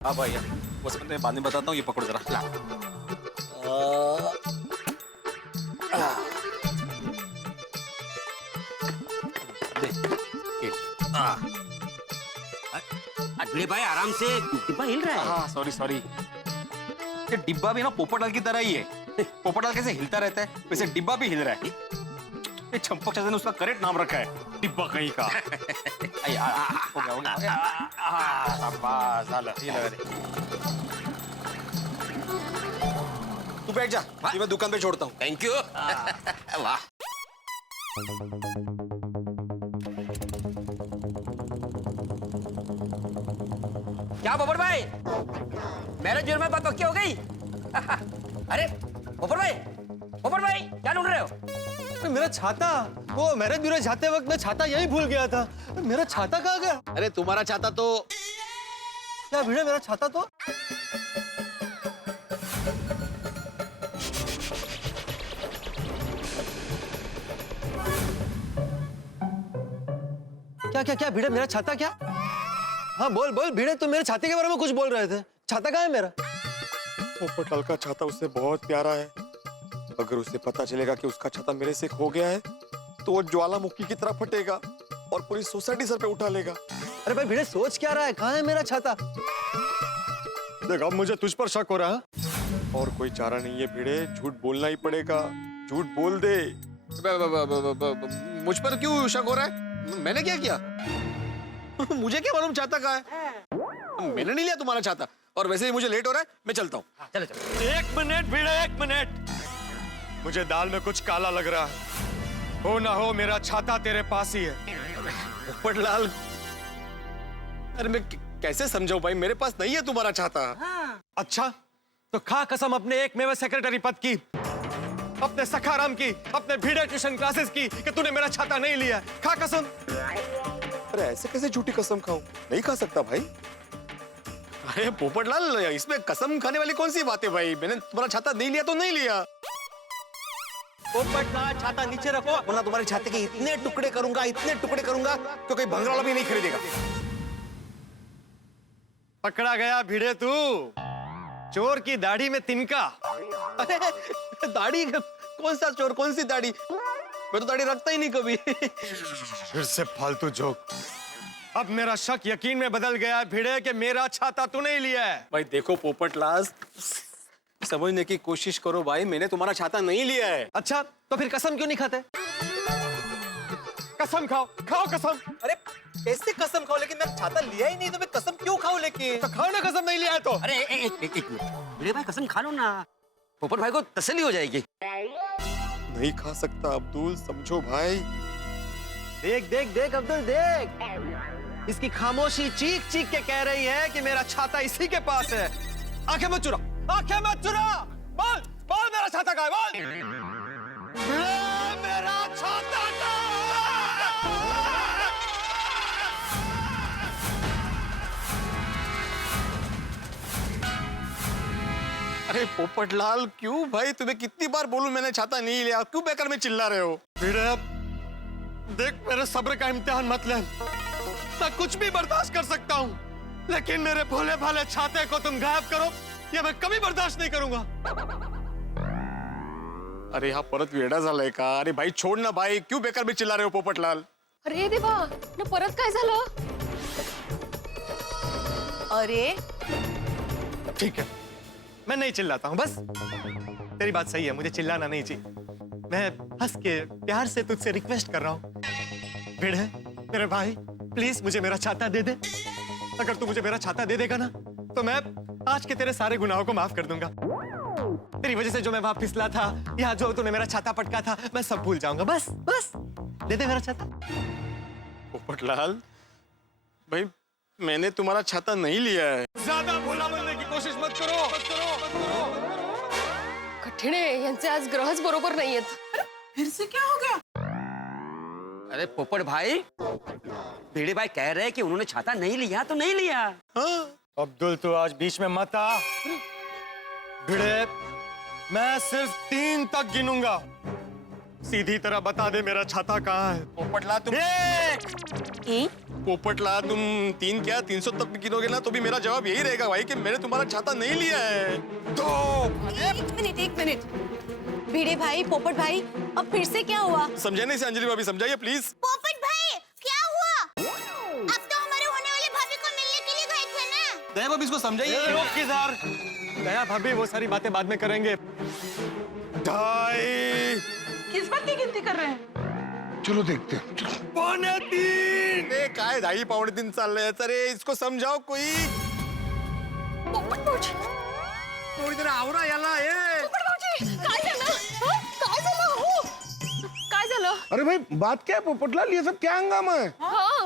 हाँ भाई, वो सब मैं बाद में बताता हूँ, ये पकड़ो जरा। ला। दे। ये। भिड़े भाई आराम से, डिब्बा हिल रहा है। हाँ सॉरी सॉरी, ये डिब्बा भी ना पोपटलाल की तरह ही है। पोपटलाल कैसे हिलता रहता है वैसे डिब्बा भी हिल रहा है। ये चंपक चाचा ने उसका करेक्ट नाम रखा है, डिब्बा कहीं का। हो गया हो गया। शाबाश, झालं, ये लगा दे। तू बैठ जा, ये मैं दुकान पे छोड़ता हूँ। Thank you. वाह। क्या पोपट भाई, मेरे जोर में बात पक्की हो गई? अरे पोपट भाई क्या ढूंढ रहे हो? मेरा छाता, वो मैरिज ब्यूरो जाते वक्त मैं छाता यही भूल गया था। मेरा छाता कहाँ गया? अरे तुम्हारा छाता तो क्या भिड़े, मेरा छाता तो? क्या क्या क्या भिड़े, मेरा छाता क्या? हाँ बोल बोल भिड़े, तुम मेरे छाते के बारे में कुछ बोल रहे थे। छाता कहाँ है मेरा? पोपटलाल का छाता उससे बहुत प्यारा है। अगर उसे पता चलेगा कि उसका छाता मेरे से खो गया है तो वो ज्वालामुखी की तरह फटेगा और पूरी सोसाइटी सर पे उठा लेगा। अरे भाई भिड़े, सोच क्या रहा है? कहाँ है मेरा छाता? देख, अब मुझे तुझ पर शक हो रहा है और कोई चारा नहीं है भिड़े, झूठ बोलना ही पड़ेगा। झूठ बोल दे। मुझ पर क्यों शक हो रहा है? मैंने क्या किया? मुझे क्या मालूम छाता कहाँ है? मैंने नहीं लिया तुम्हारा छाता, और वैसे ही मुझे लेट हो रहा है, मैं चलता हूँ। चलो चलो। एक मिनट भिड़े, एक मिनट। मुझे दाल में कुछ काला लग रहा है। हो ना हो मेरा छाता तेरे पास ही है। पोपटलाल, अरे मैं कैसे समझाऊं भाई, मेरे पास नहीं है तुम्हारा छाता। अच्छा तो खा कसम अपने एक मेवा सेक्रेटरी पद की, अपने सखाराम की, अपने भिड़े ट्यूशन क्लासेस की कि तूने मेरा छाता नहीं लिया। खा कसम। अरे ऐसे कैसे झूठी कसम खाऊं? नहीं खा सकता भाई। अरे पोपटलाल, इसमें कसम खाने वाली कौन सी बात है भाई? मैंने तुम्हारा छाता नहीं लिया तो नहीं लिया। पोपटलाल, छाता नीचे रखो, वरना तुम्हारे छाते के इतने टुकड़े करूंगा तो कोई भंगरा वाला भी नहीं खरीदेगा। पकड़ा गया भिड़े तू, चोर की दाढ़ी में तिनका। अरे दाढ़ी, कौन सा चोर, कौन सी दाढ़ी? मैं तो दाढ़ी रखता ही नहीं कभी। फिर से फालतू जोक। अब मेरा शक यकीन में बदल गया है भिड़े कि मेरा छाता तूने ही लिया है। भाई देखो पोपटलाल, समझने की कोशिश करो भाई, मैंने तुम्हारा छाता नहीं लिया है। अच्छा तो फिर कसम क्यों नहीं खाते? कसम खाओ, खाओ कसम। अरे कैसे कसम खाओ? लेकिन मैं छाता लिया ही नहीं तो मैं कसम क्यों खाऊं? लेकिन तो खाओ ना, कसम नहीं लिया है तो। अरे एक मिनट, भिड़े भाई कसम खा लो ना, पोपट भाई को तसल्ली हो जाएगी। नहीं खा सकता अब्दुल, समझो भाई। देख देख देख अब्दुल देख, इसकी खामोशी चीख चीख के कह रही है कि मेरा छाता इसी के पास है। आंखें मत चुरा, आंखें मत चुरा। बोल बोल, मेरा छाता कहाँ है? बोल मेरा छाता कहाँ है? अरे पोपटलाल, क्यों भाई? तुम्हें कितनी बार बोलूं मैंने छाता नहीं लिया, क्यों बेकार में चिल्ला रहे हो? भिड़े, देख मेरे सब्र का इम्तिहान मत ले। मैं कुछ भी बर्दाश्त कर सकता हूँ, लेकिन मेरे भोले भाले छाते को तुम गायब करो ये मैं कभी बर्दाश्त नहीं करूंगा। अरे यहाँ परत वेडा झालाय का? अरे भाई छोड़ ना भाई, क्यों बेकार में चिल्ला रहे हो पोपटलाल? अरे देवा, ना परत काय झालं? अरे ठीक है, मैं नहीं चिल्लाता हूँ, बस तेरी बात सही है, मुझे चिल्लाना नहीं चाहिए। मैं हंस के प्यार से तुझसे रिक्वेस्ट कर रहा हूँ, भिड़े मेरे भाई, प्लीज मुझे मेरा छाता दे दे। अगर तू मुझे मेरा छाता दे देगा ना तो मैं आज के तेरे सारे गुनाहों को माफ कर दूंगा। तेरी वजह से जो मैं वहां फिसला था या जो तूने मेरा छाता पटका था, मैं सब भूल जाऊंगा। बस बस दे दे मेरा छाता। पोपटलाल भाई, मैंने तुम्हारा छाता नहीं लिया है। ज्यादा भोला बनने की कोशिश मत करो, मत करो, मत करो। कठीण आहे, यांचे आज ग्रहच बरोबर नाहीयेत। फिर से क्या हो गया? अरे पोपट भाई, भिड़े भाई कह रहे हैं कि उन्होंने छाता नहीं लिया तो नहीं लिया। हाँ? अब्दुल तू आज बीच में मत आ। भिड़े, मैं सिर्फ 3 तक गिनूंगा, सीधी तरह बता दे मेरा छाता कहाँ है। पोपटलाल तुम पोपटलाल, तुम 3 क्या 300 तक भी गिनोगे ना तो भी मेरा जवाब यही रहेगा भाई कि मैंने तुम्हारा छाता नहीं लिया है। तो एक मिनट भिड़े भाई, पोपट भाई, अब फिर से क्या हुआ? समझाने से अंजलि भाभी समझाइए प्लीज। पोपट भाई क्या हुआ? अब तो हमारे होने वाली भाभी को मिलने के लिए गए थे ना। दया भाभी इसको समझाइए। रोक किधर? दया भाभी वो सारी बातें बाद में करेंगे। 2.5 किस बात की गिनती कर रहे हैं? चलो देखते हैं। 2.5 काय 2.5-3 चाल रहे हैं। अरे इसको समझाओ कोई। पोपट भाऊजी, थोड़ी देर आवरा याला ये। पोपट भाऊजी, काय झालं? हं? काय झालं? हो. काय झालं? अरे भाई बात क्या है पोपटलाल, ये सब क्या हंगामा है? हाँ,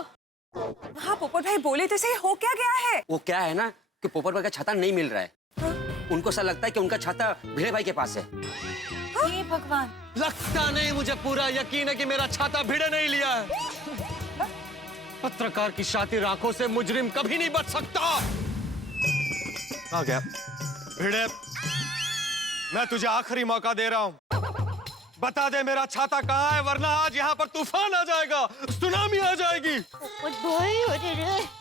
हाँ पोपट भाई बोले तो सही, हो क्या गया है? वो क्या है ना कि पोपट भाई का छाता नहीं मिल रहा है। उनको ऐसा लगता है कि उनका छाता भिड़े भाई के पास है। हे भगवान, लगता नहीं, मुझे पूरा यकीन है कि मेरा छाता भिड़े नहीं लिया है। पत्रकार की शातिर आंखों से मुजरिम कभी नहीं बच सकता। आ गया भिड़े, मैं तुझे आखिरी मौका दे रहा हूं, बता दे मेरा छाता कहाँ है, वरना आज यहाँ पर तूफान आ जाएगा, सुनामी आ जाएगी।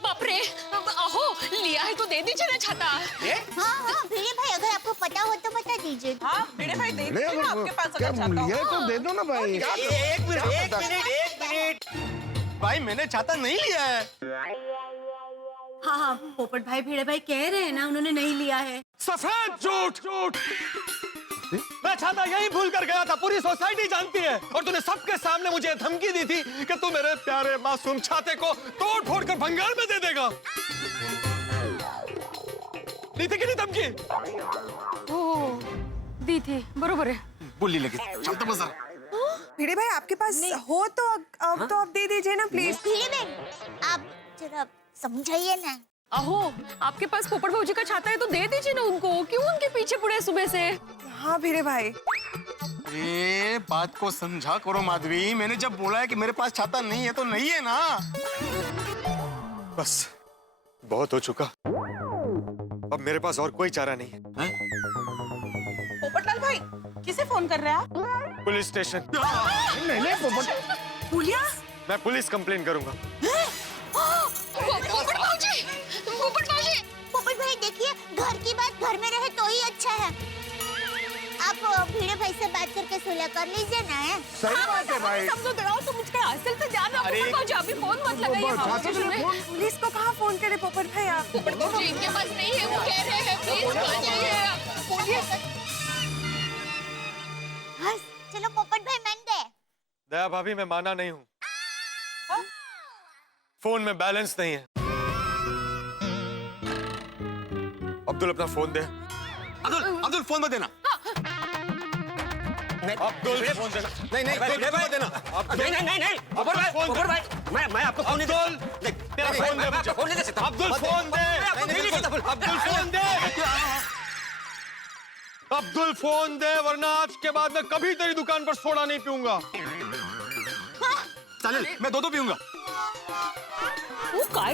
बापरे, अहो लिया है तो दे दीजिए ना छाता। हाँ भिड़े भाई, अगर आपको पता हो तो बता दीजिए। हाँ भिड़े भाई दे दीजिए ना आपके पास क्या अगर छाता लिया है तो हो। दे दो ना भाई। एक मिनट भाई, मैंने छाता नहीं लिया है। हाँ हाँ पोपट भाई भिड़े भाई कह रहे हैं ना उन्होंने नहीं लिया है। सफेद झूठ। मैं छाता यही भूल कर गया था, पूरी सोसाइटी जानती है, और तूने सबके सामने मुझे धमकी दी थी कि तू मेरे प्यारे मासूम छाते को तोड़ फोड़ कर भंगार में दे देगा। दी थी कि नहीं धमकी? हो, दी थी, बरोबर है। बोली लगी चलता बस। भिड़े भाई आपके पास हो तो अब तो आप दे दीजिए ना प्लीज। भिड़े बहन, आप जरा समझाइए ना। अहो, आपके पास पोपट भाऊजी का छाता है तो दे दीजिए ना उनको, क्यों उनके पीछे पड़े सुबह से? हाँ भिड़े भाई, अरे बात को समझा करो माधवी, मैंने जब बोला है कि मेरे पास छाता नहीं है तो नहीं है ना। बस बहुत हो चुका, अब मेरे पास और कोई चारा नहीं है। पोपटलाल भाई किसे फोन कर रहे हैं आप? Police station. नहीं पोपट, पुलिस? मैं पुलिस कंप्लेन करूंगा। पोपट भाऊजी, पोपट भाऊजी। पोपट भाई देखिए, घर की बात घर में रहे तो ही अच्छा है। आप भिड़े भाई से बात करके सुलह कर लीजिए ना। सही बात है भाई। सब लोग डराओ, तुम मुझे असल से ध्यान रखो। पोपट भाऊजी अभी फोन मत लगाइए भाऊजी में। पुलिस को कहाँ फोन करे पोपट भाई आप? पोपट भाऊजी इनके पास नहीं है, वो कह रहे हैं प्लीज आ जाइए। पुलिस, हाँ, चलो पोपट भाई मान गए। दया भाभी मैं माना नहीं हूँ, फोन में बैलेंस नहीं है। अब्दुल अपना फोन दे। अब्दुल फोन मत देना। अब्दुल फोन देना। नहीं फोन मत देना। नहीं पोपट भाई, मैं आपको फोन नहीं दे। अब्दुल तेरा फोन दे मुझे। फोन नहीं दे सकता। अब्दुल फोन दे। अब्दुल फोन दे। अब्दुल फोन दे, वरना आज के बाद मैं कभी तेरी दुकान पर सोडा नहीं पीऊंगा। चल मैं दो पीऊंगा। वो काय?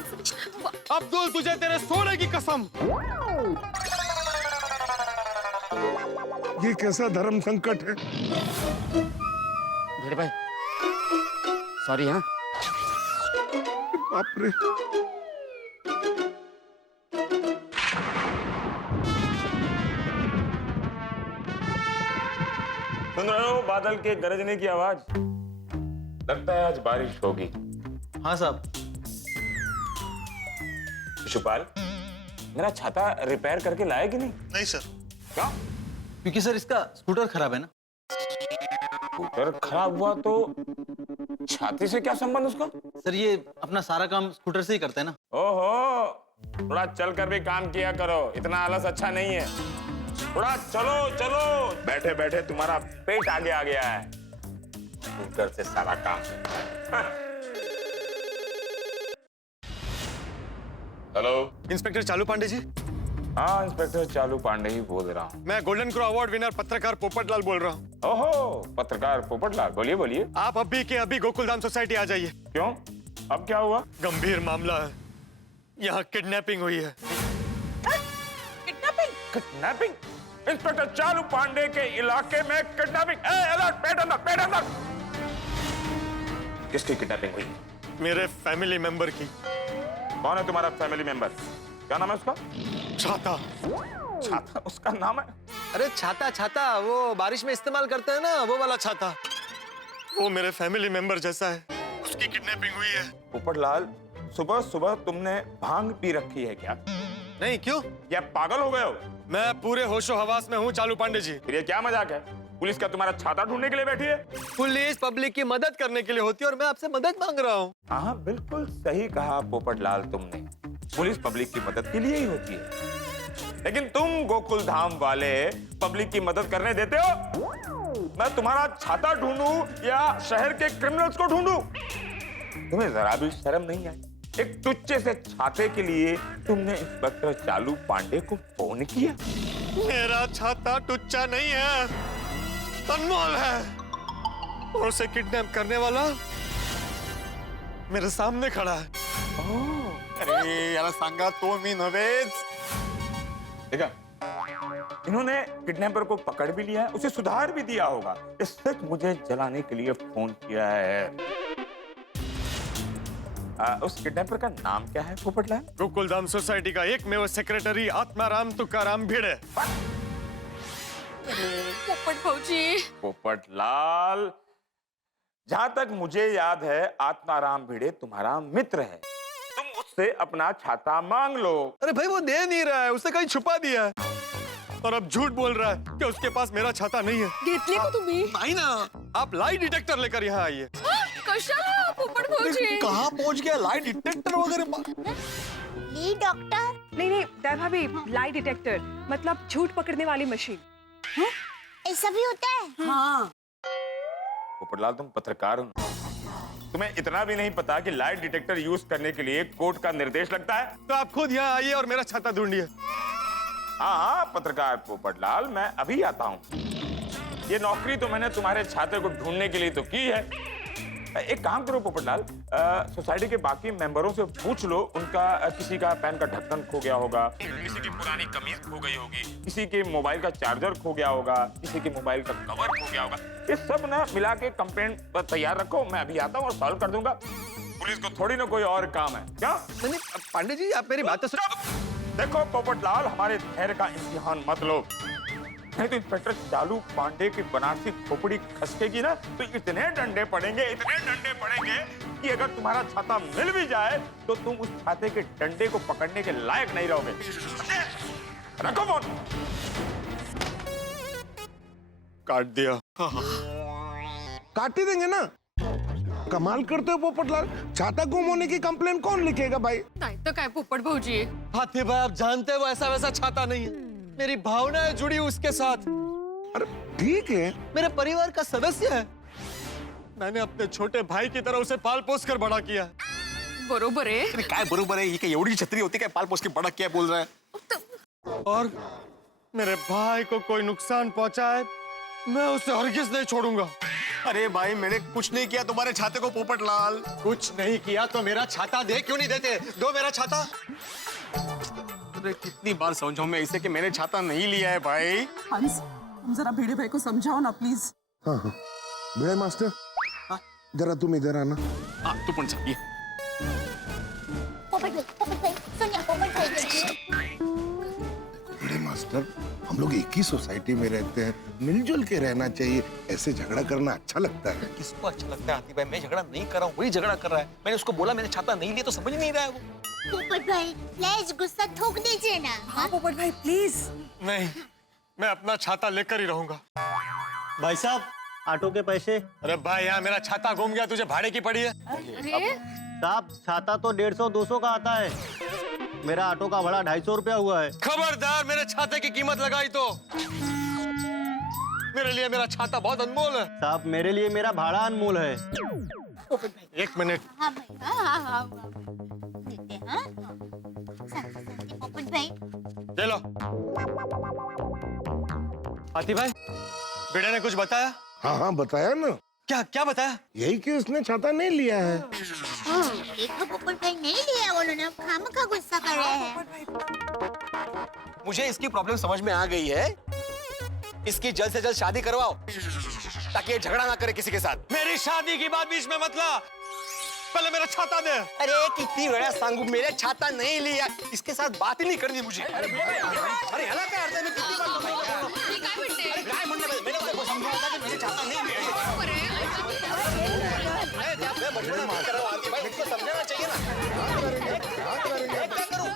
अब्दुल तुझे तेरे सोने की कसम। ये कैसा धर्म संकट है? भिड़े भाई सॉरी। हाँ बाप रे। सुन रहे हो बादल के गरजने की आवाज? लगता है आज बारिश होगी। हाँ साहब। शिशुपाल, मेरा छाता रिपेयर करके लाए कि नहीं? नहीं सर। क्या? क्योंकि सर इसका स्कूटर खराब है ना। स्कूटर खराब हुआ तो छाती से क्या संबंध उसका? सर ये अपना सारा काम स्कूटर से ही करते हैं ना। ओहो, थोड़ा चल कर भी काम किया करो, इतना आलस अच्छा नहीं है। थोड़ा चलो चलो, बैठे बैठे तुम्हारा पेट आगे आ गया है। स्कूटर से सारा काम। हेलो, इंस्पेक्टर चालू पांडे जी। हाँ इंस्पेक्टर चालू पांडे ही बोल रहा हूँ। मैं गोल्डन क्रो अवार्ड विनर पत्रकार पोपटलाल बोल रहा हूँ। ओहो, पत्रकार पोपटलाल, बोलिए बोलिए। आप अभी के अभी गोकुलधाम सोसाइटी आ जाइए। क्यों, अब क्या हुआ? गंभीर मामला है, यहाँ किडनैपिंग हुई है। किडनैपिंग? किडनैपिंग? इंस्पेक्टर चालू पांडे के इलाके में किडनैपिंग? अलर्ट, पेट अंदर, पेट अंदर। किसकी किडनैपिंग हुई? मेरे फैमिली मेंबर की। कौन है तुम्हारा फैमिली मेंबर? क्या नाम है उसका? छाता। छाता उसका नाम है? अरे छाता छाता, वो बारिश में इस्तेमाल करते हैं ना, वो वाला छाता। वो मेरे फैमिली मेंबर जैसा है। उसकी किडनैपिंग हुई है। पोपटलाल, सुबह सुबह तुमने भांग पी रखी है क्या? नहीं, क्यों? या पागल हो गए हो? मैं पूरे होशो हवास में हूँ चालू पांडे जी। फिर ये क्या मजाक है? पुलिस क्या तुम्हारा छाता ढूंढने के लिए बैठी है? पुलिस पब्लिक की मदद करने के लिए होती है और मैं आपसे मदद मांग रहा हूँ। हाँ, बिल्कुल सही कहा पोपटलाल तुमने। पुलिस पब्लिक की मदद के लिए ही होती है, लेकिन तुम गोकुल धाम वाले पब्लिक की मदद करने देते हो? मैं तुम्हारा छाता ढूंढूं या शहर के क्रिमिनल्स को ढूंढूं? तुम्हें जरा भी शर्म नहीं आई? एक तुच्चे से छाते के लिए तुमने इंस्पेक्टर चालू पांडे को फोन किया? मेरा छाता टुच्चा नहीं है, अनमोल है। और उसे किडनैप करने वाला मेरे सामने खड़ा है। अरे याला सांगा तो मी नव्हेच। देखा, इन्होंने किडनैपर को पकड़ भी लिया है, उसे सुधार भी दिया होगा। इस तक मुझे जलाने के लिए फोन किया है। उस किडनैपर का नाम क्या है पोपटलाल? गोकुलधाम सोसाइटी का एकमेव सेक्रेटरी आत्माराम तुकाराम भिड़े। पोपट भाऊजी। पोपटलाल, जहां तक मुझे याद है आत्माराम भिड़े तुम्हारा मित्र है। तुम उससे अपना छाता मांग लो। अरे भाई, वो दे नहीं रहा है, उसे कहीं छुपा दिया है। और अब झूठ बोल रहा है कि उसके पास मेरा छाता नहीं है। घेतली का तुम्ही? नहीं ना, आप लाई डिटेक्टर लेकर यहाँ आइए। कशाला पोपट भाऊजी? कहाँ पहुंच गया लाई डिटेक्टर वगैरह? ली डॉक्टर। नहीं दया भाभी, लाई डिटेक्टर मतलब झूठ पकड़ने वाली मशीन। ऐसा भी होता है? हाँ। पोपटलाल, तुम पत्रकार हो, तुम्हें इतना भी नहीं पता कि लाइट डिटेक्टर यूज करने के लिए कोर्ट का निर्देश लगता है? तो आप खुद यहाँ आइए और मेरा छाता ढूंढिए। हाँ, पत्रकार पोपटलाल, मैं अभी आता हूँ। ये नौकरी तो मैंने तुम्हारे छाते को ढूंढने के लिए तो की है। एक काम करो पोपटलाल, सोसाइटी के बाकी मेंबरों से पूछ लो, उनका किसी का पैन का ढक्कन खो गया होगा, किसी की पुरानी कमीज खो गई होगी, किसी के मोबाइल का चार्जर खो गया होगा, किसी के मोबाइल का कवर खो गया होगा। ये सब ना मिला के कंप्लेंट तैयार रखो, मैं अभी आता हूँ और सॉल्व कर दूंगा। पुलिस को थोड़ी ना कोई और काम है क्या? नहीं, पांडे जी, आप मेरी बात तो सुनो। देखो पोपटलाल, हमारे धैर्य का इम्तिहान मत लो, नहीं तो इंस्पेक्टर चालू पांडे की बनारसी खोपड़ी खसकेगी ना, तो इतने डंडे पड़ेंगे कि अगर तुम्हारा छाता मिल भी जाए तो तुम उस छाते के डंडे को पकड़ने के लायक नहीं रहोगे। रखो फोन। काट दिया। काट ही देंगे ना। कमाल करते हो पोपटलाल, छाता गुम होने की कंप्लेन कौन लिखेगा भाई? तो काय पोपट भाऊजी? हाथी भाई, आप जानते हो ऐसा वैसा छाता नहीं है। मेरी भावनाएं जुड़ी उसके साथ। अरे ठीक है, मेरे परिवार का सदस्य है। मैंने अपने छोटे भाई की तरह उसे पाल पोस कर बड़ा किया। बरोबर है। अरे काय बरोबर है? ये क्या एवढी छतरी होती? काय पाल पोस के बड़ा क्या बोल रहा है? और मेरे भाई को कोई नुकसान पहुंचाए, मैं उसे हरगिज नहीं छोड़ूंगा। अरे भाई, मैंने कुछ नहीं किया तुम्हारे छाते को पोपटलाल। कुछ नहीं किया तो मेरा छाता दे, क्यों नहीं देते? दो मेरा छाता। अरे कितनी बार समझाऊं मैं इसे कि मैंने छाता नहीं लिया है भाई। हंस, तुम जरा भिड़े भाई को समझाओ ना प्लीज। हाँ हाँ, भिड़े मास्टर, जरा तुम इधर आना। हाँ, तू पण चाहिए। पोपट भाई, सुनिए पोपट भाई। भिड़े मास्टर, हम लोग एक ही सोसाइटी में रहते हैं, मिलजुल के रहना चाहिए। ऐसे झगड़ा करना अच्छा लगता है? किसको अच्छा लगता है हाथी भाई? मैं झगड़ा नहीं कर रहा हूँ, वही झगड़ा कर रहा है। मैंने उसको बोला मैंने छाता नहीं लिया तो समझ नहीं रहा है वो। पोपट भाई, प्लीज गुस्सा थूक दीजिए ना। हाँ पोपट भाई प्लीज। नहीं, मैं अपना छाता लेकर ही रहूंगा। भाई साहब, ऑटो के पैसे। अरे भाई, यहाँ मेरा छाता घूम गया, तुझे भाड़े की पड़ी है। अरे साहब, छाता तो 150-200 का आता है, मेरा ऑटो का भाड़ा 250 रुपया हुआ है। खबरदार मेरे छाते की कीमत लगाई तो। मेरे लिए मेरा छाता बहुत अनमोल है। साहब, मेरे लिए मेरा भाड़ा अनमोल है। एक मिनट। हाँ भाई, हाँ। देते हैं, हाँ? पोपट भाई, ले लो। हाथी भाई, बेटे ने कुछ बताया? हाँ हाँ, बताया ना। क्या क्या बताया? यही कि उसने छाता नहीं लिया है। देखो पोपट भाई नहीं लिया, वो लोग खामखा गुस्सा कर रहे हैं। मुझे इसकी प्रॉब्लम समझ में आ गई है। इसकी जल्द से जल्द शादी करवाओ ताकि ये झगड़ा ना करे किसी के साथ। मेरी शादी की बात बीच में मत ला। पहले मेरा छाता दे। अरे कितनी बड़ा सांगू, मेरे छाता नहीं लिया, इसके साथ बात ही नहीं करनी मुझे। अरे ह्याला काय अर्थ आहे? मी किती बार बोलतो? अरे काय म्हणणं आहे? मैंने उसको समझाया था कि मेरे छाता नहीं लिया। मैं बचपन में कर रहा हूँ आंटी भाई, मुझको समझाना चाहिए ना। क्या करूँ?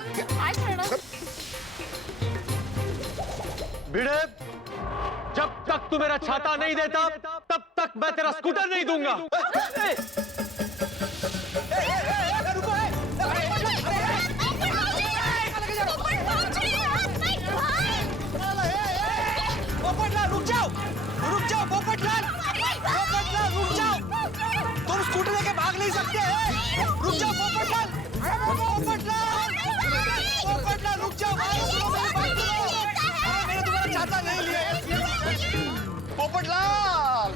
भिड़े, जब तक तू मेरा छाता नहीं देता तब तक मैं तेरा स्कूटर नहीं दूंगा। पोपटलाल रुक जाओ, पोपटलाल, रुक जाओ। तुम स्कूटर लेके भाग नहीं सकते हैं। रुक जाओ पोपटलाल, रुक जाओ। मैंने तुम्हारा छाता नहीं लिया। पोपटलाल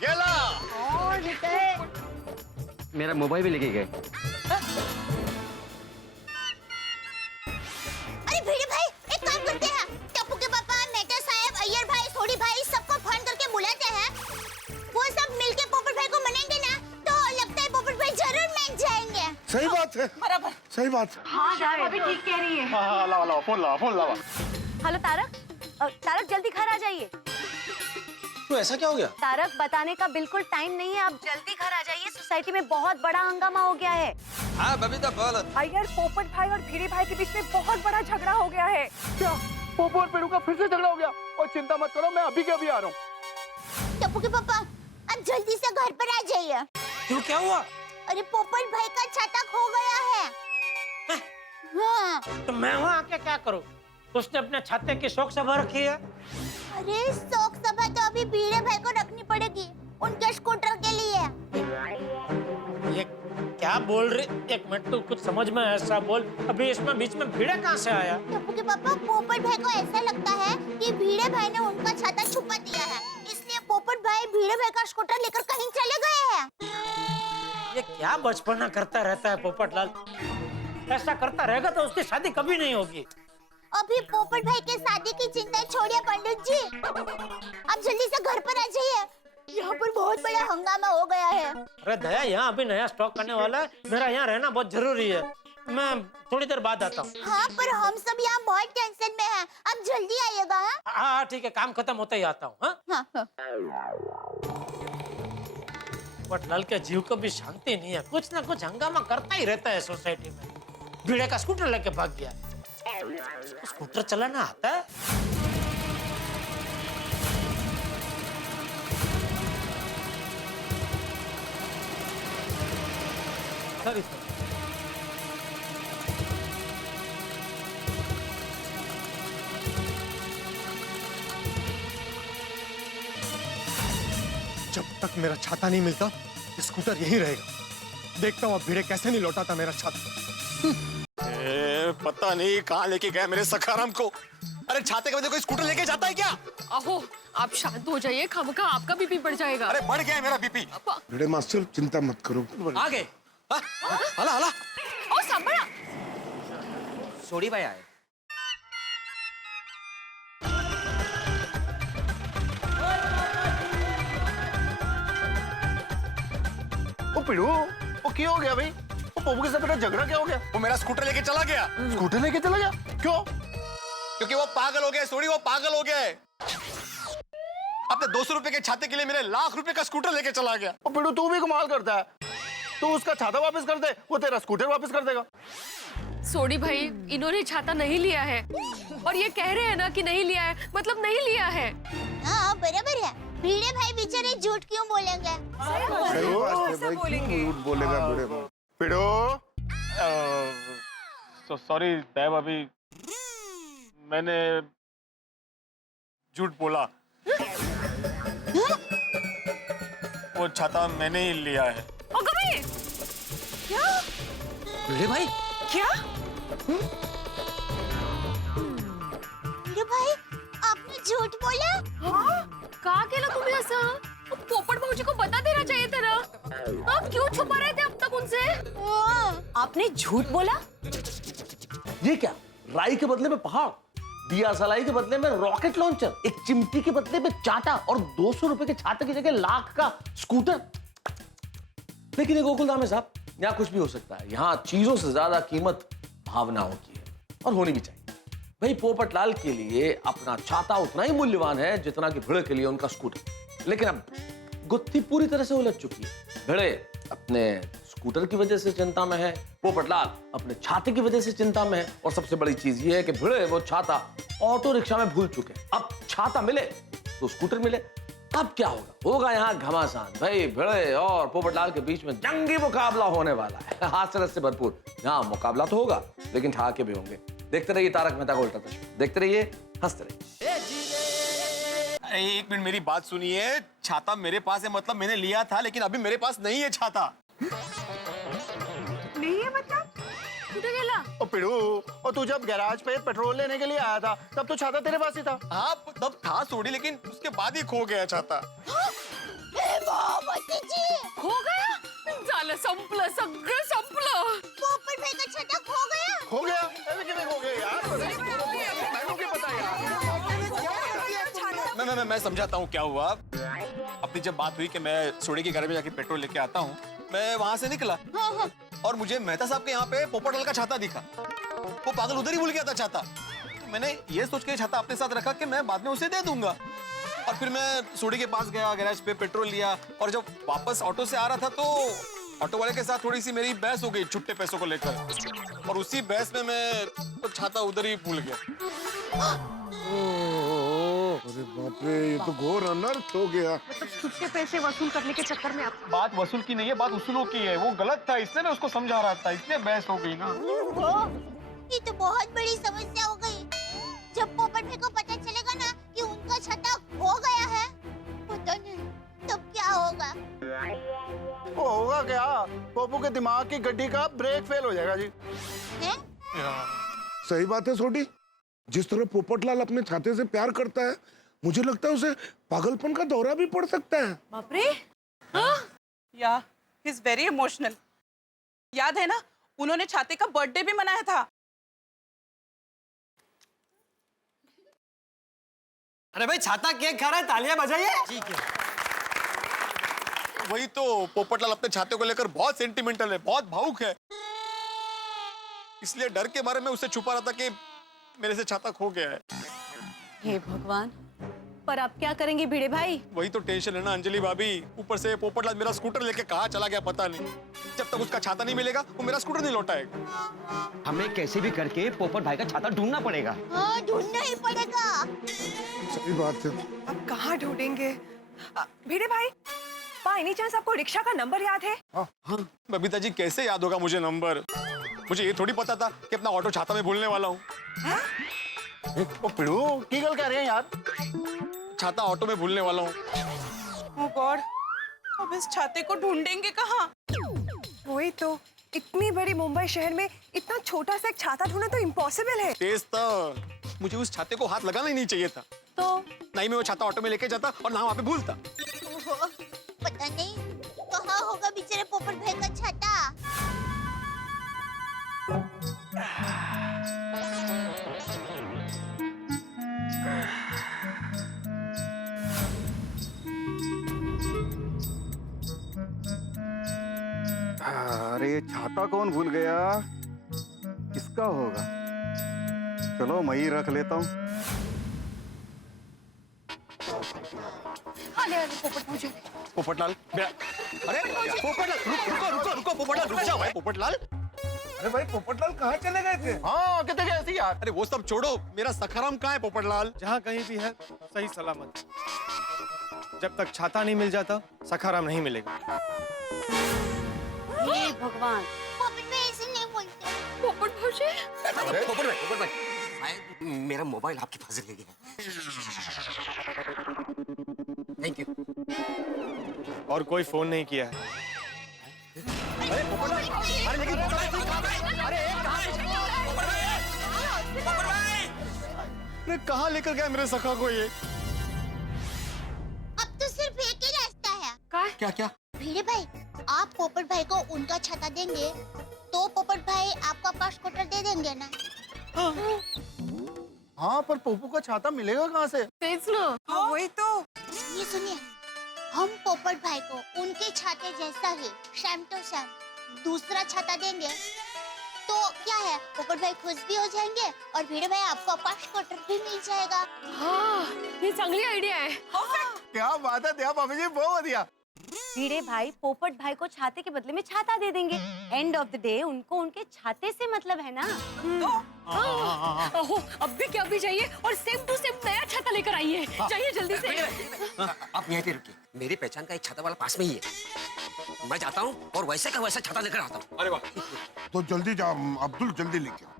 गेला। मेरा मोबाइल भी लेके गए। अरे भिड़े भाई, एक काम करते हैं, टप्पू के पापा, मेहता साहब, अय्यर भाई, सोडी भाई, सबको फोन करके बुलाते हैं। वो सब मिलके पोपट भाई को मनाएंगे ना, तो लगता है पोपट भाई जरूर मान जाएंगे। सही बात है, बराबर। सही बात है। हाँ अभी ठीक कह रही है। हाँ, लावा, फोन लावा। हेलो तारक, तारक जल्दी घर आ जाइए। तो ऐसा क्या हो गया? तारक, बताने का बिल्कुल टाइम नहीं है, आप जल्दी घर आ जाइए। सोसाइटी में बहुत बड़ा हंगामा हो गया है। हाँ बबीता बोल। अय्यर, पोपट भाई और भिड़े भाई के बीच में बहुत बड़ा झगड़ा हो गया है। क्या पोपो और पेड़ू का फिर से झगड़ा हो गया? और चिंता मत करो, मैं अभी के अभी आ रहा हूँ। टप्पू के पापा, आप जल्दी से घर पर आ जाइए। क्यों, क्या हुआ? अरे पोपट भाई का छाता खो गया है। हाँ। तो मैं वहाँ आके क्या करूँ? उसने अपने छाते की शौक सभा रखी है। अरे शौक सभा तो अभी भिड़े भाई को रखनी पड़ेगी, उनके स्कूटर के लिए। ये क्या बोल रही? एक मिनट, तू कुछ समझ में ऐसा बोल। अभी इसमें बीच में भिड़े कहाँ से आया? टप्पू के पापा, पोपट भाई को ऐसा लगता है कि भिड़े भाई ने उनका छाता छुपा दिया है, इसलिए पोपट भाई भिड़े भाई का स्कूटर लेकर कहीं चले गए हैं। ये क्या बचपना करता रहता है पोपटलाल? ऐसा करता रहेगा तो उसकी शादी कभी नहीं होगी। अभी पोपट भाई के शादी की चिंता छोड़िए पंडित जी, आप जल्दी से घर पर आ जाइए। यहाँ पर बहुत बड़ा हंगामा हो गया है। अरे दया, यहाँ अभी नया स्टॉक करने वाला है, मेरा यहाँ रहना बहुत जरूरी है। मैं थोड़ी देर बाद आता हूँ। हाँ, पर हम सब यहाँ बहुत टेंशन में हैं, आप जल्दी आइएगा। हाँ ठीक है, काम खत्म होते ही आता हूँ। हाँ, हाँ। पोपटलाल के जीव को भी शांति नहीं है, कुछ ना कुछ हंगामा करता ही रहता है सोसाइटी में। भिड़े का स्कूटर लेके भाग गया। स्कूटर चलाना आता है? Sorry sir. जब तक मेरा छाता नहीं मिलता, ये स्कूटर यहीं रहेगा। देखता हूँ अब भिड़े कैसे नहीं लौटाता मेरा छाता। पता नहीं कहाँ लेके गया मेरे सखाराम को। अरे छाते के बदले कोई स्कूटर लेके जाता है क्या? अहो, आप शांत हो जाइए, खामखा आपका बीपी बढ़ जाएगा। अरे बढ़ गया है मेरा बीपी। भिड़े मास्टर, चिंता मत करो। आ गए। हला। ओ संभला। सोडी भाई आए। ओ पिड़ू, वो क्या हो गया भाई? वो पोपू के साथ मेरा झगड़ा क्या हो गया? वो मेरा स्कूटर लेके चला गया। स्कूटर लेके चला गया? क्यों? क्योंकि वो पागल हो गया। सोडी, वो पागल हो गया है। अपने 200 रुपए के छाते के लिए मेरे लाख रुपए का स्कूटर लेके चला गया। ओ पिड़ू, तू भी कमाल करता है। तू उसका छाता वापस कर दे, वो तेरा स्कूटर वापस कर देगा। सोडी भाई, इन्होंने छाता नहीं लिया है और ये कह रहे हैं ना कि नहीं लिया है, मतलब नहीं लिया है। हाँ बराबर है, भिड़े भाई बेचारे झूठ क्यों बोलेंगे? सही बात है भाई, क्यों झूठ बोलेगा भिड़े भाई? पिड़ू, तो सॉरी देव, अभी मैंने झूठ बोला। वो छाता मैंने ही लिया है। क्या? भिड़े भाई, क्या? भिड़े भाई, आपने झूठ बोला? हाँ? कहा केला तुम्ही असं? पोपट भाऊजी को बता देना चाहिए था ना। आप क्यों छुपा रहे थे अब तक उनसे? आपने झूठ बोला? ये क्या? राई के बदले में पहाड़, दिया सलाई के बदले में रॉकेट लॉन्चर, एक चिमटी के बदले में चाटा और 200 रुपए के छाते की जगह लाख का स्कूटर। लेकिन एक गोकुलधाम है साहब, यहाँ कुछ भी हो सकता है। यहाँ चीजों से ज्यादा कीमत भावनाओं की है, और होनी भी चाहिए। भाई पोपटलाल के लिए अपना छाता उतना ही मूल्यवान है जितना कि भिड़े के लिए उनका स्कूटर। लेकिन अब गुत्थी पूरी तरह से उलझ चुकी है। भिड़े अपने स्कूटर की वजह से चिंता में है, पोपटलाल अपने छाते की वजह से चिंता में है, और सबसे बड़ी चीज ये है कि भिड़े वो छाता ऑटो रिक्शा में भूल चुके हैं। अब छाता मिले तो स्कूटर मिले, अब क्या होगा? होगा यहाँ घमासान। भाई भिड़े और पोपटलाल के बीच में जंगी मुकाबला होने वाला है, हास्यरस से भरपूर। यहाँ मुकाबला तो होगा, लेकिन ठहाके भी होंगे। देखते रहिए तारक मेहता का उल्टा चश्मा, देखते रहिए, हंसते रहिए। अरे एक मिनट मेरी बात सुनिए। छाता मेरे पास है मतलब मैंने लिया था, लेकिन अभी मेरे पास नहीं है छाता। नहीं है मतलब? कुठे गेला? ओ पिड़ू, और तू जब गैराज पे पेट्रोल लेने के लिए आया था तब तो छाता तेरे पास ही था। हाँ तब था सोडी, लेकिन उसके बाद ही खो गया छाता। खो गया? झालं, संपलं, सगळं संपलं। पोपट भाई का छाता खो गया। खो गया? ऐसे कैसे खो गया यार? मेरे को पता यार। मैं समझाता हूँ क्या हुआ। अपनी जब बात हुई कि मैं सोडी के घर में जाके पेट्रोल लेके आता हूँ, मैं वहां से निकला और मुझे मेहता साहब के यहाँ पे पोपटलाल का छाता दिखा। वो पागल उधर ही भूल गया था छाता। तो मैंने ये सोच के छाता अपने साथ रखा कि मैं बाद में उसे दे दूंगा। और फिर मैं सोडी के पास गया, गैराज पे पेट्रोल लिया, और जब वापस ऑटो से आ रहा था तो ऑटो वाले के साथ थोड़ी सी मेरी बहस हो गई छुट्टे पैसों को लेकर, और उसी बहस में मैं वो छाता उधर ही भूल गया। अरे बाप रे, ये तो घोर अनर्थ हो गया। मतलब छुट्टे पैसे वसूल करने के चक्कर में आप बात वसूल की नहीं है, बात उसूलों की है। वो गलत था, इसलिए मैं उसको समझा रहा था, इसलिए बहस हो गई ना। ये तो बहुत बड़ी समस्या हो गई। जब पोपट भाई को पता चलेगा ना कि उनका छाता खो गया है, पता नहीं तब क्या होगा। वो होगा क्या? पोपू के दिमाग की गड्डी का ब्रेक फेल हो जाएगा जी। हैं? सही बात है सोडी। जिस तरह पोपटलाल अपने छाते से प्यार करता है, मुझे लगता है उसे पागलपन का दौरा भी पड़ सकता है। बाप रे। या ही इज वेरी इमोशनल। याद है ना, उन्होंने छाते का बर्थडे भी मनाया था। अरे भाई छाता केक खा रहा है, तालियां बजाइए। ठीक है। वही तो, पोपटलाल अपने छाते को लेकर बहुत सेंटिमेंटल है, बहुत भावुक है। इसलिए डर के बारे में उससे छुपा रहा था कि मेरे से छाता खो गया है। हे भगवान, पर आप क्या करेंगे भिड़े भाई? वही तो टेंशन है ना अंजलि भाभी। ऊपर से पोपटलाल मेरा स्कूटर लेके कहाँ चला गया पता नहीं। जब तक उसका छाता नहीं मिलेगा वो मेरा स्कूटर नहीं लौटाएगा। हमें कैसे भी करके पोपट भाई का छाता ढूंढना पड़ेगा। हाँ, ढूंढना ही पड़ेगा। सही बात है। अब कहाँ ढूंढेंगे? भिड़े भाई, बाय एनी चांस आपको रिक्शा का नंबर याद है? हाँ बबीता जी, कैसे याद होगा मुझे नंबर? मुझे ये थोड़ी पता था कि अपना ऑटो छाता में भूलने वाला हूँ। ओ पिड़ू, की गल कह रहे हैं यार? छाता ऑटो में भूलने वाला हूँ। ओह गॉड, अब इस छाते को ढूंढेंगे कहाँ? वही तो, इतनी बड़ी मुंबई शहर में इतना छोटा सा एक छाता ढूंढना तो इम्पॉसिबल है। तेज था, मुझे उस छाते को हाथ लगाना ही नहीं चाहिए था। तो नहीं मैं वो छाता ऑटो में लेके जाता और ना वहाँ पे भूलता। ओहो, पता नहीं कहाँ होगा बेचारे पोपट भाई का छाता। अरे ये छाता कौन भूल गया? किसका होगा? चलो मैं ही रख लेता हूँ। पोपटलाल, अरे पोपटलाल, रुको पोपटलाल, रुक जाओ भाई। पोपटलाल, अरे भाई पोपटलाल कहाँ चले गए थे? हाँ, कितने गए ऐसे यार? अरे वो सब छोड़ो, मेरा सखाराम कहाँ है पोपटलाल? जहाँ कहीं भी है सही सलामत। जब तक छाता नहीं मिल जाता सखाराम नहीं मिलेगा। हे भगवान, पोपट भाई ऐसे नहीं बोलते। पोपट भाई, पोपट भाई, शायद मेरा मोबाइल आपके पास ले गया। Thank you. और कोई फोन नहीं किया है। अरे कहाँ लेकर गया मेरे सखा को ये? अब तो सिर्फ एक ही रास्ता है। क्या क्या? भिड़े भाई, आप पोपट भाई को उनका छाता देंगे तो पोपट भाई आपको आपका स्कूटर दे देंगे ना? हाँ, पर पोपू का छाता मिलेगा कहाँ से? तेज ना। हाँ, वही तो। ये सुनिए, हम पोपट भाई को उनके छाते जैसा ही सेम टू सेम दूसरा छाता देंगे तो क्या है, पोपट भाई खुश भी हो जाएंगे और भिड़े भाई आपको आकाश स्कूटर भी मिल जाएगा। हाँ, ये चांगली आइडिया है। क्या बात है दया भाभी जी, बहुत बढ़िया। भिड़े भाई पोपट भाई को छाते के बदले में छाता दे देंगे। एंड ऑफ द डे उनको उनके छाते से मतलब है ना। ओहो, अब भी क्या भी चाहिए और सेम टू सेम नया छाता लेकर आइए। चाहिए जल्दी से। आप यहीं पे रुकिए, मेरी पहचान का एक छाता वाला पास में ही है। मैं जाता हूँ और वैसे का वैसा छाता लेकर आता हूँ। अरे वाह, तो जल्दी जा अब्दुल, जल्दी लेके आओ।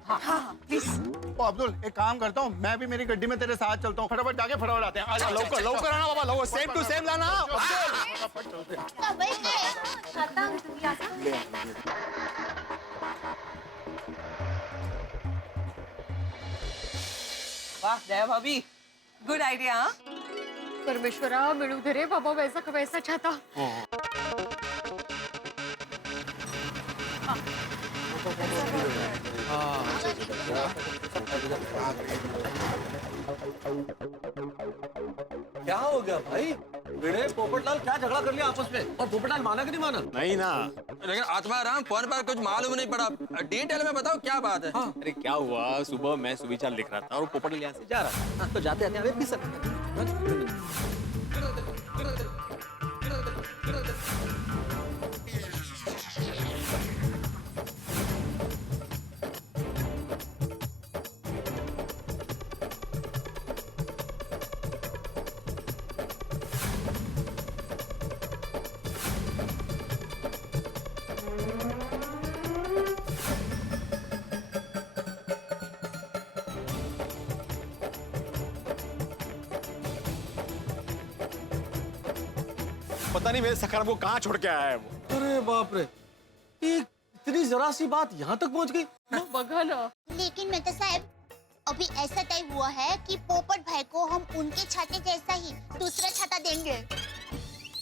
ओ अब्दुल, एक काम करता हूँ, मैं भी मेरी गड्डी में तेरे साथ चलता हूँ। फटाफट जाके फटाफट आते हैं। आजा, लवकर लवकर आना बाबा, लवकर सेम टू सेम लाना। छाता तू भी आजा। वाह दया भाभी, गुड आइडिया। परमेश्वरा मिळू दे रे बाबा वैसा का वैसा छाता। क्या हो गया भाई? भिड़े पोपटलाल क्या झगड़ा कर लिया आपस में? और पोपटलाल माना कि नहीं माना? नहीं ना, लेकिन आत्माराम फोन पर कुछ मालूम नहीं पड़ा। डिटेल में बताओ क्या बात है। अरे क्या हुआ, सुबह मैं सुविचार लिख रहा था और पोपटलाल यहाँ से जा रहा था, तो जाते आते हमें फिसल। पता नहीं मेरे सखाराम को कहाँ छोड़ के आया है वो। अरे बाप रे, इतनी जरा सी बात यहाँ तक पहुँच गई। बघा ना। लेकिन मेहता साहब, अभी ऐसा तय हुआ है कि पोपट भाई को हम उनके छाते जैसा ही दूसरा छाता देंगे।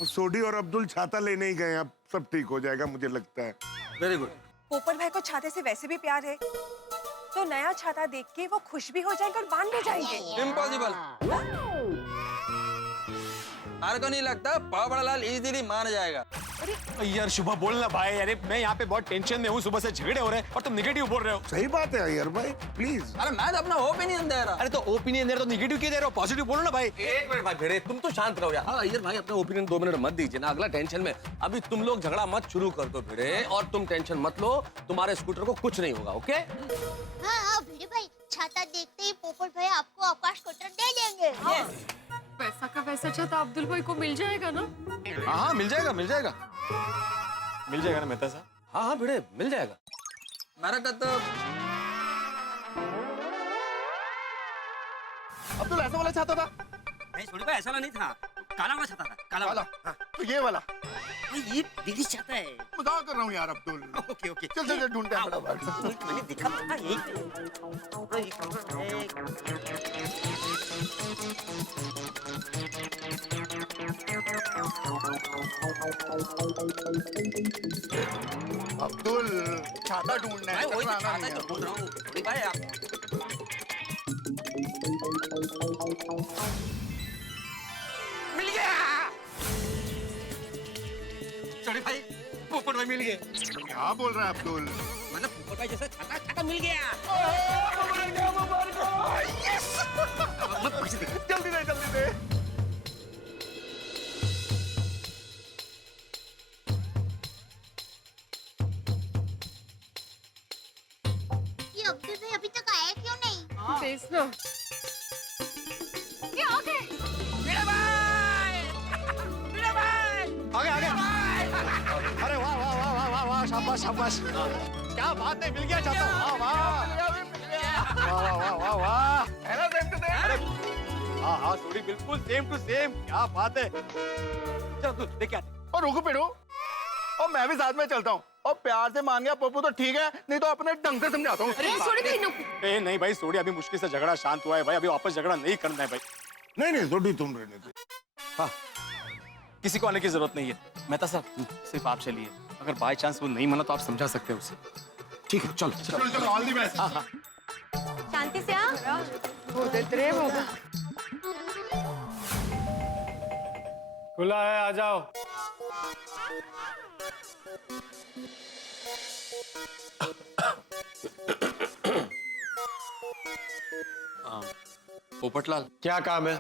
सोडी और अब्दुल छाता लेने ही गए, अब सब ठीक हो जाएगा मुझे लगता है। Very good. पोपट भाई को छाते से वैसे भी प्यार है, तो नया छाता देख के वो खुश भी हो जाएंगे और बांध भी जाएंगे। इम्पॉसिबल। हर को नहीं लगता पोपटलाल इजीली मान जाएगा। यार शुभ बोलना भाई, अरे मैं यहाँ पे बहुत टेंशन में हूँ, सुबह से झगड़े हो रहे हैं और तुम निगेटिव बोल रहे हो। सही बात है यार भाई, प्लीज। अरे मैं तो अपना ओपिनियन दे रहा। अरे तो ओपिनियन दे रहे हो तो निगेटिव क्यों दे रहे हो? पॉजिटिव बोलो ना भाई। एक मिनट भाई भिड़े, तुम तो शांत रहो यार। हाँ अय्यर भाई, अपना ओपिनियन 2 मिनट मत दीजिए ना, अगला टेंशन में। अभी तुम लोग झगड़ा मत शुरू कर दो भिड़े, और तुम टेंशन मत लो, तुम्हारे स्कूटर को कुछ नहीं होगा। ओके? हाँ हाँ भिड़े भाई, छाता देखते ही पोपट भाई आपको आकाश स्कूटर दे देंगे। वैसा का वैसा छाता अब्दुल भाई को मिल जाएगा ना? हाँ मिल जाएगा, मिल जाएगा, मिल जाएगा ना मेहता साहब। हाँ हाँ भिड़े, मिल जाएगा। मेरा कहता अब्दुल ऐसा वाला छाता था? नहीं, छोड़ी भाई ऐसा वाला नहीं था, काला वाला छाता था। काला वाला। हाँ। तो ये वाला? ये दिल्ली छाता है। मजाक कर रहा हूँ यार अब्दुल। ओके ओके, चल चल ढूंढते हैं फटाफट। मैंने देखा था यही। अब्दुल छाता ढूंढना है, वही छाता छाता नहीं तो है। ढूंढ रहा हूँ। छोड़ी भाई आप मिल गया। छोड़ी भाई, पोपट भाई मिल गए। क्या बोल रहा है अब्दुल? मतलब पोपट भाई जैसा छाता छाता मिल गया। मत पैसे दे। जल्दी दे, जल्दी दे। ये अब्दुल भाई अभी तक आया क्यों नहीं? देख लो। ये आ गए। मेरा भाई, मेरा भाई, आगे आगे। अरे वाह वाह वाह वाह वाह वाह, शाबाश शाबाश। क्या बात है, मिल गया छाता। वाह वाह वाह वाह वाह वाह। हाँ हाँ सोडी, बिल्कुल सेम टू सेम। क्या बात है। चलो तू देख क्या। और रुको पेड़ो, और मैं भी साथ में चलता हूँ। और प्यार से मान गया पप्पू तो ठीक है, नहीं तो अपने ढंग से समझाता हूँ। अरे छोड़ी भाई नो। ए नहीं भाई सोडी, अभी मुश्किल से झगड़ा शांत हुआ है भाई, अभी वापस झगड़ा नहीं करना है भाई। नहीं नहीं सोडी, तुम रहने दो। हाँ, किसी को आने की जरूरत नहीं है। मेहता साहब सिर्फ आप चलिए, अगर बाय चांस वो नहीं माना तो आप समझा सकते हैं उसे। ठीक है चलो चलो चलो, ऑल द बेस्ट। हाँ हाँ। शांति से आ। हो दे रे बाबा। खुला है, आ जाओ। पोपटलाल, क्या काम है?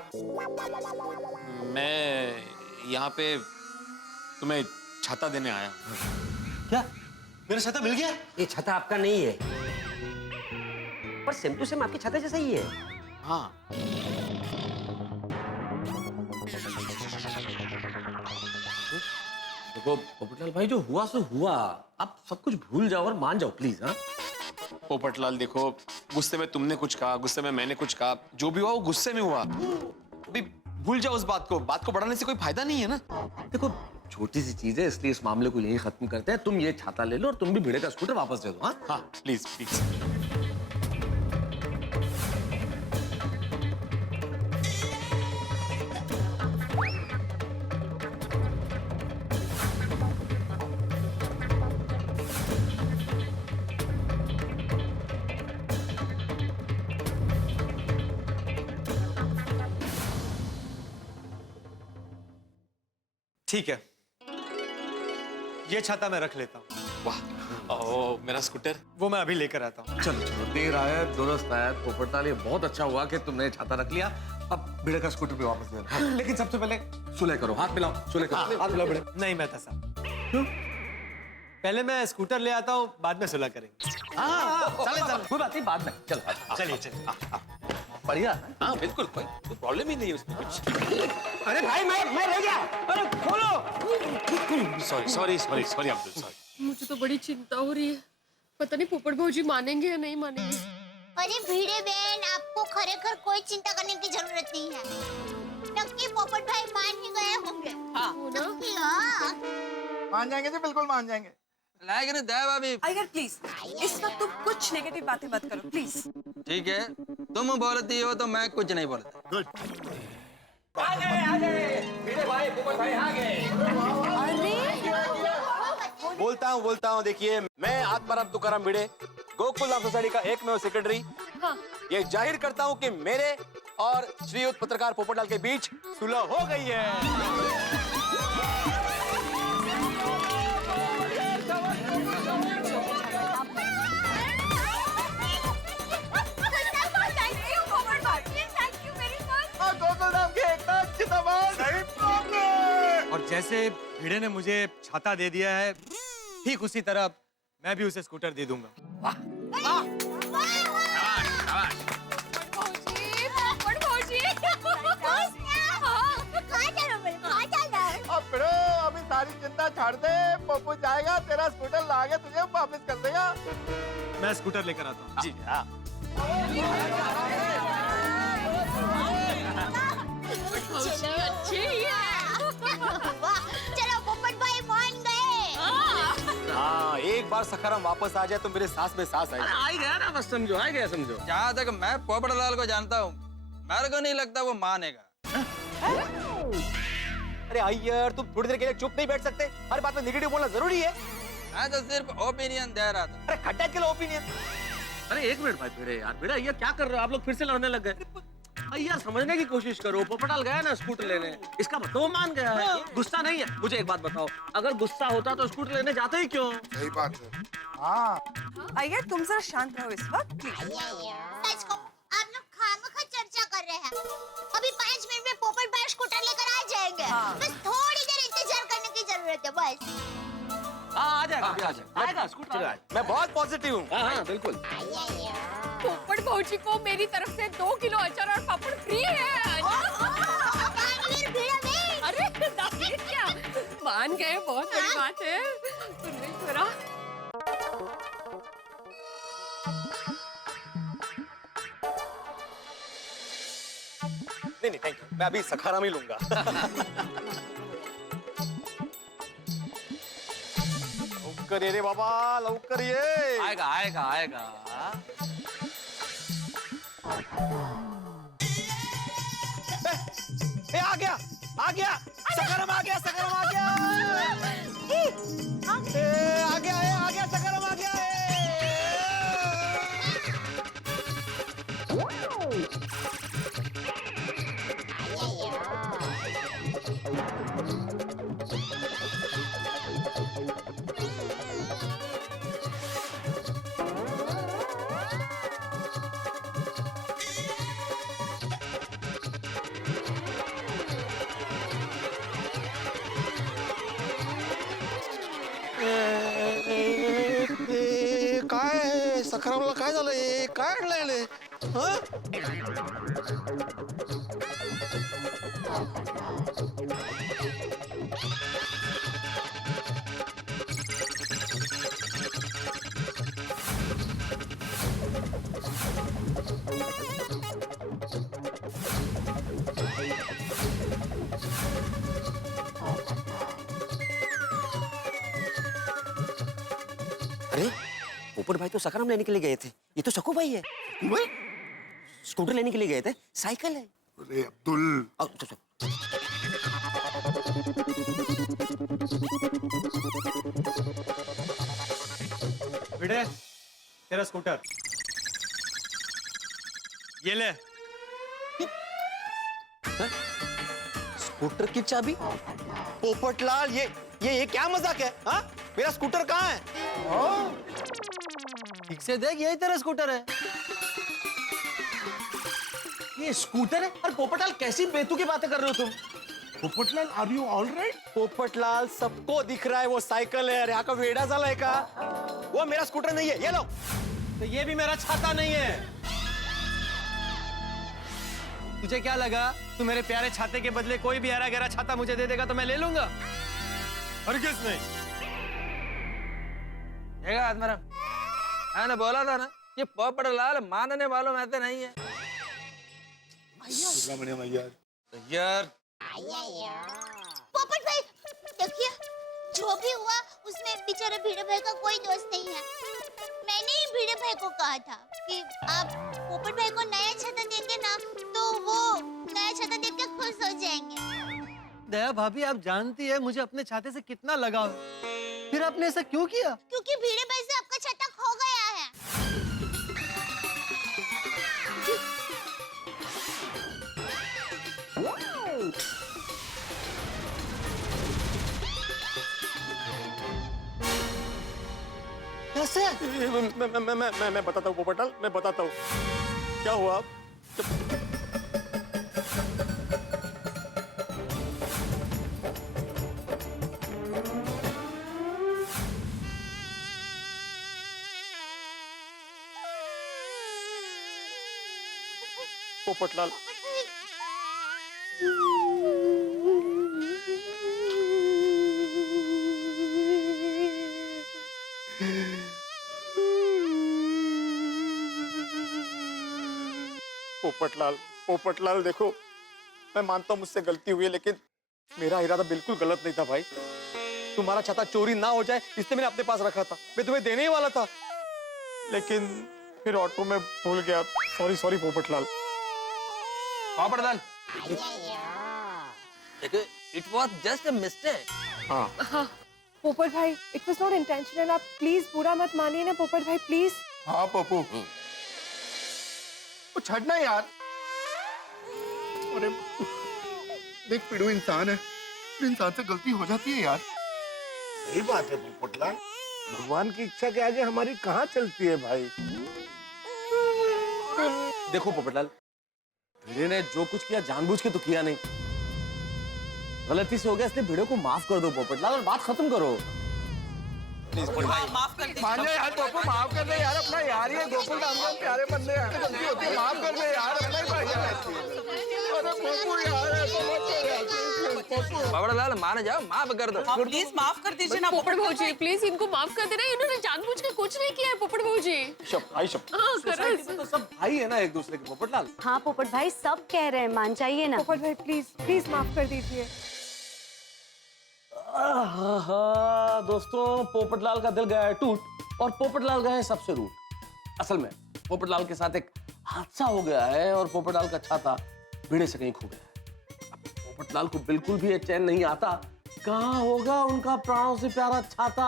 मैं यहाँ पे तुम्हें छाता देने आया हूँ। क्या मेरा छाता मिल गया? ये छाता आपका नहीं है, पर सेम टू सेम आपकी छाता जैसा ही है। हाँ, देखो पोपटलाल भाई, जो हुआ सो हुआ, आप सब कुछ भूल जाओ और मान जाओ प्लीज। हाँ, पोपटलाल देखो, गुस्से में तुमने कुछ कहा, गुस्से में मैंने कुछ कहा, जो भी हुआ वो गुस्से में हुआ। अभी भूल जाओ उस बात को बढ़ाने से कोई फायदा नहीं है ना। देखो छोटी सी चीज है, इसलिए इस मामले को यही खत्म करते हैं। तुम ये छाता ले लो और तुम भी भिड़े का स्कूटर वापस दे दो। हाँ हाँ, प्लीज प्लीज। ठीक है, ये छाता मैं रख लेता हूँ। वाह, ओ मेरा स्कूटर। वो मैं अभी लेकर आता हूँ। चलो चलो, देर आया दुरुस्त आया। पोपटलाल, ये बहुत अच्छा हुआ कि तुमने छाता रख लिया। अब भिड़े का स्कूटर भी वापस दे दो। लेकिन सबसे पहले सुलह करो, हाथ मिलाओ, सुलह करो। हाथ मिलाओ भिड़े। नहीं मेहता साहब, क्यों? पहले मैं स्कूटर ले आता हूँ, बाद में सुलह करेंगे। चले चलो, कोई बात नहीं, बाद में। चलो चलिए चलिए। बढ़िया। हाँ बिल्कुल, कोई प्रॉब्लम ही नहीं है उसमें कुछ। अरे भाई, मैं रह गया। अरे खोलो। Sorry Abdul, sorry. मुझे तो बड़ी चिंता हो रही है, पता नहीं पोपट भाजी मानेंगे या नहीं मानेंगे। अरे भिड़े बहन, आपको खरेखर कोई चिंता करने की जरूरत नहीं है। नक्की पोपट भाई मान ही गए होंगे। हाँ। नक्की, हाँ। मान जाएंगे जी, बिल्कुल मान जाएंगे। लाएंगे ना दया भाभी। अय्यर प्लीज, इस वक्त तुम कुछ नेगेटिव बातें मत करो प्लीज। ठीक है, तुम बोलती हो तो मैं कुछ नहीं बोलता। गुड। आ गए भिड़े भाई, पोपट भाई आ गए। बोलता हूँ, देखिए, मैं आत्माराम तुकाराम भिड़े, गोकुल धाम सोसाइटी का एकमेव सेक्रेटरी, ये जाहिर करता हूँ कि मेरे और श्रीयुत पत्रकार पोपटलाल के बीच सुलह हो गई है। गोकुल धाम के एक अच्छी तबाह। सही बात है। और जैसे भिड़े ने मुझे छाता दे दिया है, ठीक उसी तरह मैं भी उसे स्कूटर दे दूंगा। अभी सारी चिंता छोड़ दे, पप्पू जाएगा, तेरा स्कूटर लाके तुझे वापस कर देगा। मैं स्कूटर लेकर आता हूँ। जी हाँ। अच्छे ही है। चलो पोपट भाई मान गए। हाँ, एक बार सखाराम वापस आ जाए तो मेरे सांस में सांस आए। आ ही गया ना, बस समझो, आ गया समझो। जहाँ तक मैं पोपटलाल को जानता हूँ, मेरे को नहीं लगता वो मानेगा। अरे अय्यर, तुम थोड़ी देर के लिए चुप नहीं बैठ सकते? हर बात में नेगेटिव बोलना जरूरी है। मैं तो सिर्फ ओपिनियन दे रहा था। अरे खड्डा के लिए ओपिनियन। अरे एक मिनट भाई भिड़े, यार भिड़े, ये क्या कर रहे हो आप लोग? फिर से लड़ने लग गए। यार समझने की कोशिश करो, पोपटलाल गया ना स्कूटर लेने, इसका मतलब वो मान गया है, गुस्सा नहीं है। मुझे एक बात बताओ, अगर गुस्सा होता तो स्कूटर लेने जाते ही क्यों? सही बात है। हाँ। अय्यर तुम जरा शांत रहो इस वक्त प्लीज। सच को आप लोग खामखा चर्चा कर रहे हैं। अभी 5 मिनट में पोपट भाई स्कूटर लेकर आ जाएंगे। बस थोड़ी देर इंतजार करने की जरूरत है बस। आ जाएगा, आएगा स्कूटर। मैं बहुत पॉजिटिव हूँ। हाँ बिल्कुल। पोपट भाजी को मेरी तरफ से 2 किलो अचार और पापड़ फ्री है। अरे दादी क्या मान गए, बहुत बड़ी बात है। परमेश्वरा, नहीं थैंक यू, मैं अभी सखाराम ही लूंगा। लवकर ये रे बाबा, लवकर ये। आएगा आएगा आएगा। ए, आ गया, सखाराम आ गया, सखाराम आ गया। आ गया, सखाराम आ गया। काय सखरावला काय झालं हे काय आणलंय हा अरे पोपट भाई तो सखाराम लेने के लिए गए थे, ये तो सकू भाई है। स्कूटर लेने के लिए गए थे, साइकिल है। अरे अब्दुल, भिड़े, तेरा स्कूटर ये ले। स्कूटर की चाबी? पोपटलाल, ये क्या मजाक है? हाँ, मेरा स्कूटर कहाँ है? ठीक से देख, यही तेरा स्कूटर है। ये स्कूटर है? और पोपटलाल कैसी बेतुकी बातें कर रहे हो तुम? Popatlal, are you all right? Popatlal, सबको दिख रहा है वो साइकिल है। अरे यहाँ का वेड़ा साला है का? वो मेरा स्कूटर नहीं है, ये लो। तो ये भी मेरा छाता नहीं है। तुझे क्या लगा तू मेरे प्यारे छाते के बदले कोई भी हरा गहरा छाता मुझे दे देगा तो मैं ले लूंगा? हरगिज़ नहीं। मेरा मैंने बोला था ना, ये पोपटलाल मानने वालों में से नहीं है। यार पोपट भाई, देखिए जो भी हुआ उसमें बेचारे भिड़े भाई का कोई दोष नहीं है। मैंने ही भिड़े भाई को कहा था कि आप पोपट भाई को नया छाता देंगे ना तो वो नया छाता देख के खुश हो जाएंगे। दया भाभी, आप जानती है मुझे अपने छाते से कितना लगाव है। फिर आपने ऐसा क्यों किया? क्योंकि भिड़े भाई से आपका छाता खो गया है। कैसे? मैं बताता हूँ पोपटलाल, मैं बताता हूँ क्या हुआ। पोपटलाल, पोपटलाल देखो, मैं मानता हूँ मुझसे गलती हुई है, लेकिन मेरा इरादा बिल्कुल गलत नहीं था भाई। तुम्हारा छाता चोरी ना हो जाए इसलिए मैंने अपने पास रखा था। मैं तुम्हें देने ही वाला था, लेकिन फिर ऑटो में भूल गया। Sorry Popatlal. Popatlal, it was just a mistake. हाँ पोपट भाई, इट वाज नॉट इंटेंशनल। आप प्लीज बुरा मत मानिए ना पोपट भाई, प्लीज। हाँ पप्पू, वो छड़ना यार। अरे देख, पिड़ू इंसान है, इंसान से गलती हो जाती है यार। सही बात है पोपटलाल, भगवान की इच्छा के आगे हमारी कहाँ चलती है भाई। देखो पोपटलाल, भिड़े ने जो कुछ किया जानबूझ के तो किया नहीं, गलती से हो गया, इसलिए भिड़े को माफ कर दो पोपटलाल और बात खत्म करो। माफ कर दे। मान यार पप्पू, माफ कर दे यार अपना यार। ये गोकुल धाम के प्यारे बंदे हैं, गलती होती है, माफ कर दे यार अपना ही भाई है। अरे पप्पू यार, ऐसा मत कर यार पप्पू। पोपटलाल मान जाओ, माफ कर दो। प्लीज माफ कर दीजिए ना पोपट भाऊजी, प्लीज इनको माफ कर देना। इन्होंने जानबूझ के कुछ नहीं किया है पोपट भाऊजी। हाँ, सोसाइटी में तो सब भाई है ना एक दूसरे के पोपटलाल। हाँ पोपट भाई, सब कह रहे हैं, मान जाइए ना। पोपट भाई प्लीज माफ कर दीजिए। दोस्तों, पोपटलाल का दिल गया है टूट और पोपटलाल गए हैं सबसे रूठ। असल में पोपटलाल के साथ एक हादसा हो गया है और पोपटलाल का छाता भिड़े से कहीं खो गया है। अब पोपटलाल को बिल्कुल भी ये चैन नहीं आता, कहाँ होगा उनका प्राणों से प्यारा छाता।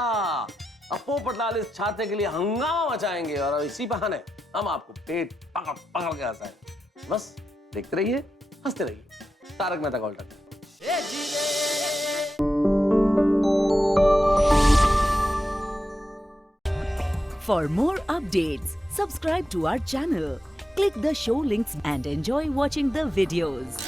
अब पोपटलाल इस छाते के लिए हंगामा मचाएंगे और इसी बहाने हम आपको पेट पकड़ पकड़ के हंसाएंगे। बस देखते रहिए, हंसते रहिए। तारक मेहता का उल्टा चश्मा। For more updates, subscribe to our channel, click the show links and enjoy watching the videos.